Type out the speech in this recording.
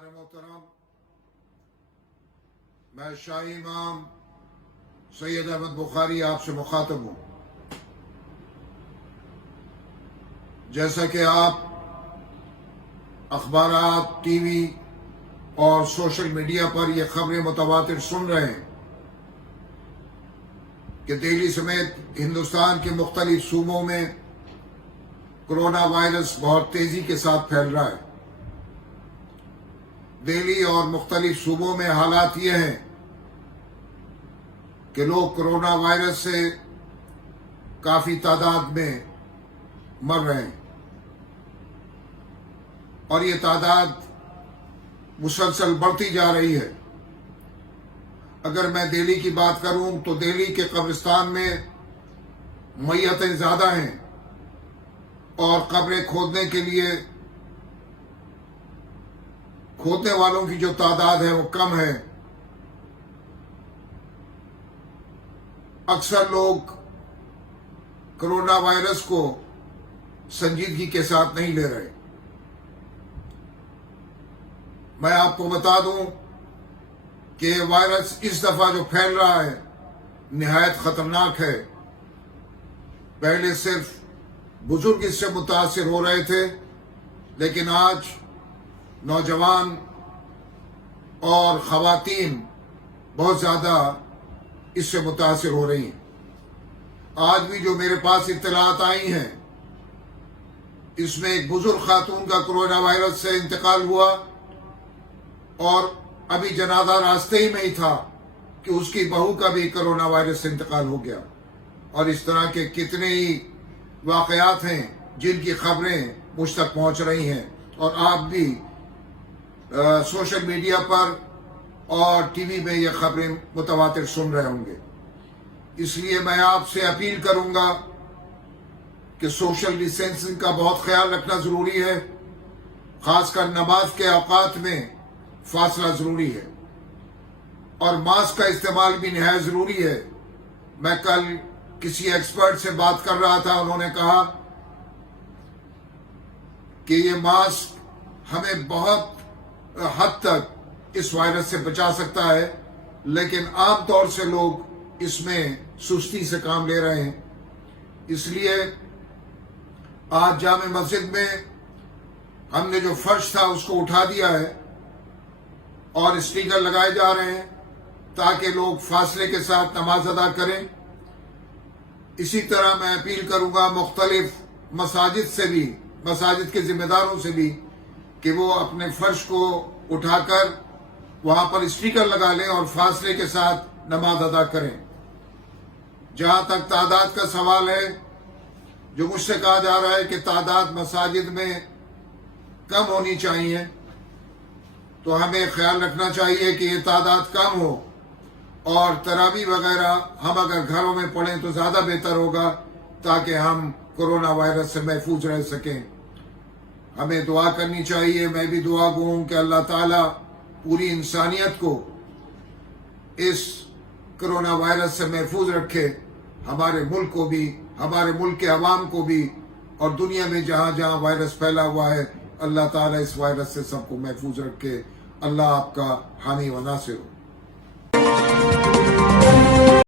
میزبان محترم، میں شاہی امام سید احمد بخاری آپ سے مخاطب ہوں۔ جیسا کہ آپ اخبارات، ٹی وی اور سوشل میڈیا پر یہ خبریں متواتر سن رہے ہیں کہ دہلی سمیت ہندوستان کے مختلف صوبوں میں کرونا وائرس بہت تیزی کے ساتھ پھیل رہا ہے۔ دہلی اور مختلف صوبوں میں حالات یہ ہیں کہ لوگ کرونا وائرس سے کافی تعداد میں مر رہے ہیں اور یہ تعداد مسلسل بڑھتی جا رہی ہے۔ اگر میں دہلی کی بات کروں تو دہلی کے قبرستان میں میتیں زیادہ ہیں اور قبریں کھودنے کے لیے کھودنے والوں کی جو تعداد ہے وہ کم ہے۔ اکثر لوگ کرونا وائرس کو سنجیدگی کے ساتھ نہیں لے رہے۔ میں آپ کو بتا دوں کہ یہ وائرس اس دفعہ جو پھیل رہا ہے نہایت خطرناک ہے۔ پہلے صرف بزرگ اس سے متاثر ہو رہے تھے، لیکن آج نوجوان اور خواتین بہت زیادہ اس سے متاثر ہو رہی ہیں۔ آج بھی جو میرے پاس اطلاعات آئی ہیں، اس میں ایک بزرگ خاتون کا کرونا وائرس سے انتقال ہوا اور ابھی جنازہ راستے ہی میں ہی تھا کہ اس کی بہو کا بھی کرونا وائرس سے انتقال ہو گیا۔ اور اس طرح کے کتنے ہی واقعات ہیں جن کی خبریں مجھ تک پہنچ رہی ہیں، اور آپ بھی سوشل میڈیا پر اور ٹی وی میں یہ خبریں متواتر سن رہے ہوں گے۔ اس لیے میں آپ سے اپیل کروں گا کہ سوشل ڈسٹینسنگ کا بہت خیال رکھنا ضروری ہے، خاص کر نماز کے اوقات میں فاصلہ ضروری ہے، اور ماسک کا استعمال بھی نہایت ضروری ہے۔ میں کل کسی ایکسپرٹ سے بات کر رہا تھا، انہوں نے کہا کہ یہ ماسک ہمیں بہت حد تک اس وائرس سے بچا سکتا ہے، لیکن عام طور سے لوگ اس میں سستی سے کام لے رہے ہیں۔ اس لیے آج جامع مسجد میں ہم نے جو فرش تھا اس کو اٹھا دیا ہے اور اسٹیکر لگائے جا رہے ہیں تاکہ لوگ فاصلے کے ساتھ نماز ادا کریں۔ اسی طرح میں اپیل کروں گا مختلف مساجد سے بھی، مساجد کے ذمہ داروں سے بھی، کہ وہ اپنے فرش کو اٹھا کر وہاں پر اسٹیکر لگا لیں اور فاصلے کے ساتھ نماز ادا کریں۔ جہاں تک تعداد کا سوال ہے، جو مجھ سے کہا جا رہا ہے کہ تعداد مساجد میں کم ہونی چاہیے، تو ہمیں خیال رکھنا چاہیے کہ یہ تعداد کم ہو، اور تراویح وغیرہ ہم اگر گھروں میں پڑھیں تو زیادہ بہتر ہوگا تاکہ ہم کرونا وائرس سے محفوظ رہ سکیں۔ ہمیں دعا کرنی چاہیے، میں بھی دعا گو ہوں کہ اللہ تعالیٰ پوری انسانیت کو اس کرونا وائرس سے محفوظ رکھے، ہمارے ملک کو بھی، ہمارے ملک کے عوام کو بھی، اور دنیا میں جہاں جہاں وائرس پھیلا ہوا ہے اللہ تعالیٰ اس وائرس سے سب کو محفوظ رکھے۔ اللہ آپ کا حامی و ناصر ہو۔